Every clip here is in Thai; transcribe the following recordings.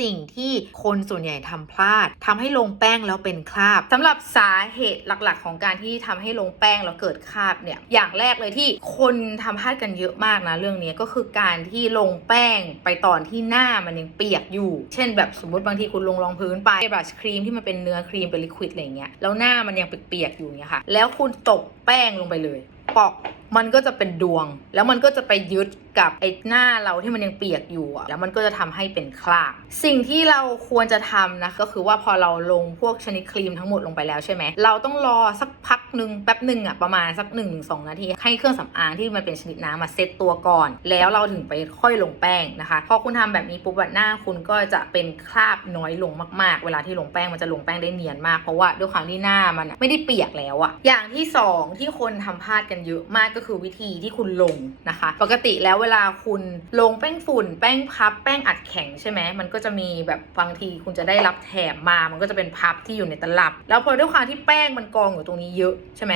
สิ่งที่คนส่วนใหญ่ทำพลาดทำให้ลงแป้งแล้วเป็นคราบสำหรับสาเหตุหลักๆ ของการที่ทำให้ลงแป้งแล้วเกิดคราบเนี่ยอย่างแรกเลยที่คนทำพลาดกันเยอะมากนะเรื่องนี้ก็คือการที่ลงแป้งไปตอนที่หน้ามันยังเปียกอยู่ เช่น แบบสมมติบางทีคุณลงรองพื้นไปบรัชครีมที่มันเป็นเนื้อครีมเป็นลิควิดอะไรเงี้ยแล้วหน้ามันยังเปียกๆอยู่เนี่ยค่ะแล้วคุณตบแป้งลงไปเลย ปอกมันก็จะเป็นดวง แล้วมันก็จะไปยึดกับไอ้หน้าเราที่มันยังเปียกอยู่อะแล้วมันก็จะทำให้เป็นคราบสิ่งที่เราควรจะทำนะก็คือว่าพอเราลงพวกชนิดครีมทั้งหมดลงไปแล้วใช่ไหมเราต้องรอสักพักหนึ่งแป๊บหนึ่งอะประมาณสัก1นถึงสนาทีให้เครื่องสำอางที่มันเป็นชนิดน้ำมาเซตตัวก่อน แล้วเราถึงไปค่อยลงแป้งนะคะพอคุณทำแบบนี้ปุ๊บหน้าคุณก็จะเป็นคราบน้อยลงมากๆ เวลาที่ลงแป้งมันจะลงแป้งได้เนียนมากเพราะว่าด้วยความที่หน้ามันไม่ได้เปียกแล้วอะอย่างที่สองที่คนทำพลาดกันเยอะมากก็คือวิธีที่คุณลงนะคะ ปกติแล้วเวลาคุณลงแป้งฝุ่น แป้งพับ แป้งอัดแข็งใช่ไหมมันก็จะมีแบบบางทีคุณจะได้รับแถมมา มันก็จะเป็นพับที่อยู่ในตลับ แล้วพอด้วยความที่แป้งมันกองอยู่ตรงนี้เยอะใช่ไหม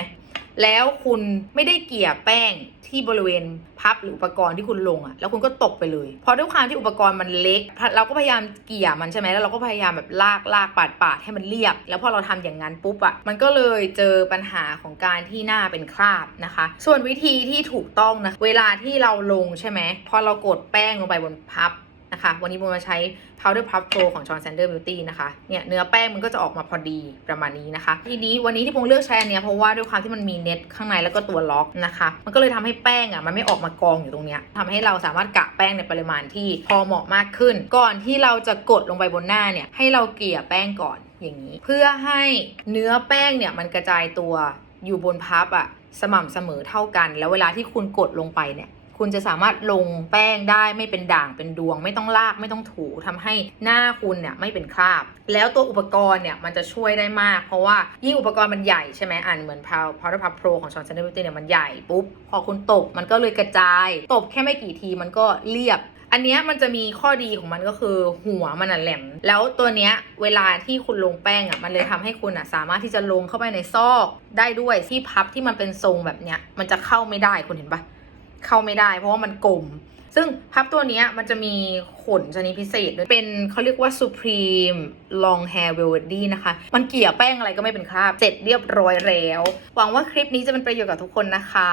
แล้วคุณไม่ได้เกลี่ยแป้ง ที่บริเวณพับหรืออุปกรณ์ที่คุณลงอะแล้วคุณก็ตกไปเลยเพราะด้วยความที่อุปกรณ์มันเล็ก เราก็พยายามเกลี่ยมันใช่ไหมแล้วเราก็พยายามแบบลากลากปาดปาดให้มันเรียบ แล้วพอเราทำอย่างนั้นปุ๊บอะมันก็เลยเจอปัญหาของการที่หน้าเป็นคราบนะคะ ส่วนวิธีที่ถูกต้องนะเวลาที่เราลงใช่ไหมพอเรากดแป้งลงไปบนพับ นะคะ วันนี้โบมาใช้ powder puff pro ของ John Sander Beauty นะคะ เนี่ยเนื้อแป้งมันก็จะออกมาพอดีประมาณนี้นะคะ ทีนี้วันนี้ที่โบเลือกใช้อันเนี้ยเพราะว่าด้วยความที่มันมีเน็ตข้างในแล้วก็ตัวล็อกนะคะ มันก็เลยทำให้แป้งอะมันไม่ออกมากองอยู่ตรงเนี้ยทำให้เราสามารถกะแป้งในปริมาณที่พอเหมาะมากขึ้น ก่อนที่เราจะกดลงไปบนหน้าเนี่ยให้เราเกลี่ยแป้งก่อนอย่างนี้ เพื่อให้เนื้อแป้งเนี่ยมันกระจายตัวอยู่บนพับอะสม่ำเสมอเท่ากัน แล้วเวลาที่คุณกดลงไปเนี่ย คุณจะสามารถลงแป้งได้ไม่เป็นด่างเป็นดวง ไม่ต้องลากไม่ต้องถูทำให้หน้าคุณเนี่ยไม่เป็นคราบ แล้วตัวอุปกรณ์เนี่ยมันจะช่วยได้มาก เพราะว่ายิ่งอุปกรณ์มันใหญ่ใช่ไหมอ่านเหมือน Power Powder Puff Pro ของ John Sander Beauty เนี่ยมันใหญ่ปุ๊บพอคุณตบมันก็เลยกระจาย ตบแค่ไม่กี่ทีมันก็เรียบอันเนี้ยมันจะมีข้อดีของมันก็คือหัวมันอะแหลม แล้วตัวเนี้ยเวลาที่คุณลงแป้งอะมันเลยทำให้คุณอะสามารถที่จะลงเข้าไปในซอกได้ด้วยที่พับที่มันเป็นทรงแบบเนี้ยมันจะเข้าไม่ได้คุณเห็นปะ เข้าไม่ได้ เพราะว่ามันกลม ซึ่งพับตัวนี้มันจะมีขนชนิดพิเศษด้วยเป็นเขาเรียกว่า Supreme Long Hair Velvety นะคะ มันเกี่ยแป้งอะไรก็ไม่เป็นคราบ เสร็จเรียบร้อยแล้ว หวังว่าคลิปนี้จะเป็นประโยชน์กับทุกคนนะคะ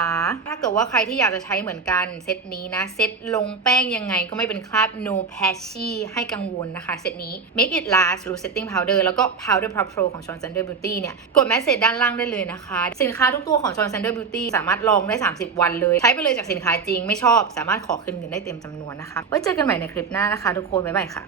ถ้าเกิดว่าใครที่อยากจะใช้เหมือนกันเซตนี้นะ เซตลงแป้งยังไงก็ไม่เป็นคราบ no patchy ให้กังวลนะคะ เซตนี้ Make it last หรือ setting powder แล้วก็ powder puff pro ของ John Sander Beauty เนี่ย กดแมสเซจด้านล่างได้เลยนะคะ สินค้าทุกตัวของ John Sander Beauty สามารถลองได้ 30 วันเลย ใช้ไปเลยจากสินค้าจริงไม่ชอบ สามารถขอคืนเงินได้เต็มจำนวนนะคะ ไว้เจอกันใหม่ในคลิปหน้านะคะ ทุกคน บ๊ายบายค่ะ